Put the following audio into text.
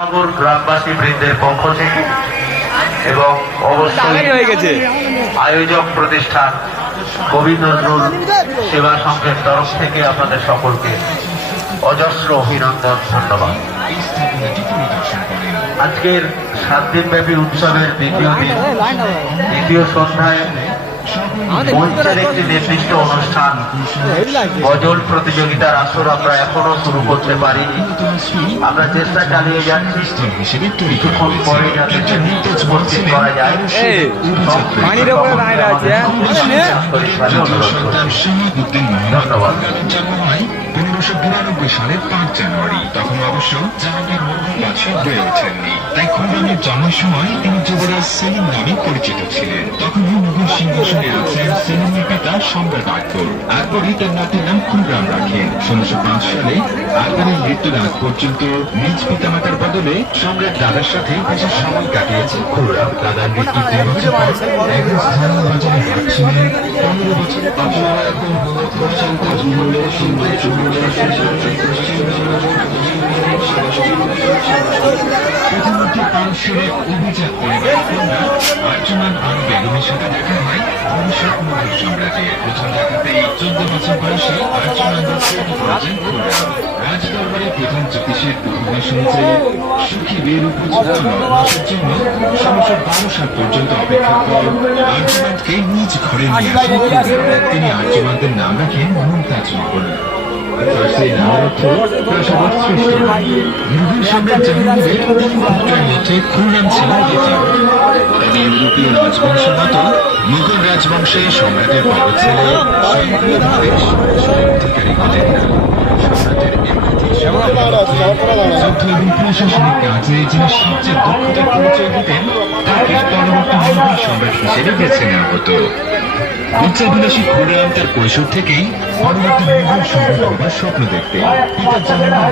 নগর গ্রামবাসী বৃন্দের পক্ষ থেকে এবং অবশ্যই আয়োজক প্রতিষ্ঠান কবি নজরুল সেবা সংঘের তরফ থেকে আপনাদের সকলকে অজস্র অভিনন্দন, ধন্যবাদ। আজকের 7 দিনব্যাপী উৎসবের দ্বিতীয় সন্ধ্যায় মঞ্চের একটি নির্দিষ্ট অনুষ্ঠান গজল প্রতিযোগিতার আসর আমরা এখনো শুরু করতে পারিনি। আমরা চেষ্টা চালিয়ে যাচ্ছি কিছুক্ষণ পরে যাতে উপস্থিত করা যায়। ধন্যবাদ। 1592 সালের 5 জানুয়ারি, তখন অবশ্য জাহাঙ্গীর মুঘল বাদশাহ হয়ে ওঠেননি, তাই খুররামের জন্মের সময় তিনি যুবরাজ সেলিম নামে পরিচিত ছিলেন। তখন মুঘল সিংহাসনে আছেন সেলিমের পিতা সম্রাট আকবর। আকবরই তার নাতির নাম খুররাম রাখেন। 1605 সালে আকবরের মৃত্যুর আগ পর্যন্ত নিজ পিতামাতার বদলে সম্রাট দাদার সাথে বেশি সময় কাটিয়েছে খুররাম। দাদার মৃত্যুর 3 বছর পর একজন স্থানীয় বাজারে হাঁটছিলেন। 15 বছর প্রধানমন্ত্রী পারস্যের অভিজাত পরিবারের কন্যা আর্জমান আলী বেগমের সাথে দেখা হয় 1915 সাম্রাজ্যের প্রথম দেখাতেই 14 বছর বয়সে আর্জমান করেছেন খুররাম। রাজদরবারে প্রধান জ্যোতিষের উপদেশ অনুযায়ী সুখী বের উপযুক্ত 9 মাসের জন্য 1612 সাল পর্যন্ত অপেক্ষার পর আর্জমানকে নিজ ঘরে নিয়ে আসেন খুররাম। তিনি আর্জমানদের নাম রাখেন মুমতাজ মহল। মুঘল সম্রাট জাহাঙ্গীরের 3 পুত্রের মধ্যে খুররাম ছিলেন দ্বিতীয়। তবে ইউরোপীয় রাজবংশের মতো মুঘল রাজবংশে সম্রাটের বড় ছেলে অধিকারী হলেন না। সম্রাটের যুদ্ধ এবং প্রশাসনিক কাজে যিনি সবচেয়ে দক্ষতার পরিচয় দিতেন তাকে পরবর্তী মুঘল সম্রাট হিসেবে বেছে নেওয়া হতো। উচ্চাভিলাষী খুররাম তার কৈশোর থেকেই পরবর্তী মুঘল সম্রাট হবার স্বপ্ন দেখতেন। পিতা জাহাঙ্গীর